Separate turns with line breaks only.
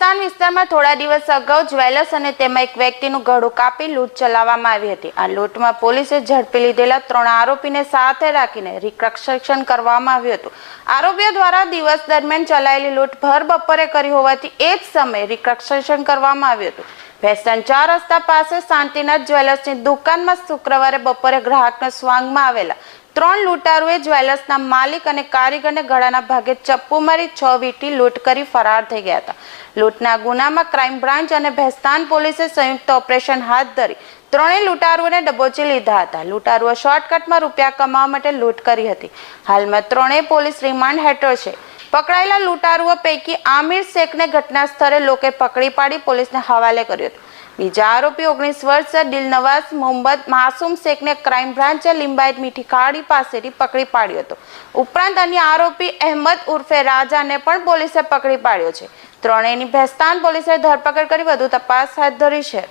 સુરતમાં થોડા દિવસ અગાઉ જ્વેલર્સ અને તેમાં એક વ્યક્તિનું ગળું કાપી લૂંટ ચલાવવામાં આવી હતી. આ લૂંટમાં પોલીસે ઝડપી લીધેલા ત્રણ આરોપીને સાથે રાખીને રિકન્સ્ટ્રક્શન કરવામાં આવ્યું હતું. આરોપીઓ દ્વારા દિવસ દરમિયાન ચલાયેલી લૂંટ ભર બપોરે કરી હોવાથી એ જ સમયે રિકન્સ્ટ્રક્શન કરવામાં આવ્યું હતું. વેસ્ટર્ન ચાર રસ્તા પાસે શાંતિનાથ જ્વેલર્સની દુકાનમાં શુક્રવારે બપોરે ગ્રાહકના સ્વાંગમાં આવેલા ત્રણ લૂંટારુએ જ્વેલર્સના માલિક અને કારીગરને ગળાના ભાગે ચપ્પુ મારી છ વીટી લૂંટ કરી ફરાર થઈ ગયા હતા. લૂંટના ગુનામાં ક્રાઇમ બ્રાન્ચ અને ભેસ્તાન પોલીસે સંયુક્ત ઓપરેશન હાથ ધરી ત્રણેય લૂંટારુઓને દબોચી લીધા હતા. લૂંટારુઓ શોર્ટકટમાં રૂપિયા કમાવા માટે લૂંટ કરી હતી. હાલમાં ત્રણેય પોલીસ રિમાન્ડ હેઠળ છે. પકડાયેલા લૂંટારુઓ પૈકી આમિર શેખને ઘટના સ્થળે લોકોએ પકડી પાડી પોલીસને હવાલે કર્યો હતો. બીજા આરોપી ઓગણીસ વર્ષ દિલનવાઝ મોહમ્મદ માસૂમ શેખને ક્રાઇમ બ્રાન્ચે લિંબાયત મીઠી ખાડી પાસેથી પકડી પાડ્યો હતો. ઉપરાંત અન્ય આરોપી અહેમદ ઉર્ફે રાજાને પણ પોલીસે પકડી પાડ્યો છે. ત્રણેયની ભેસ્તાન પોલીસે ધરપકડ કરી વધુ તપાસ હાથ ધરી છે.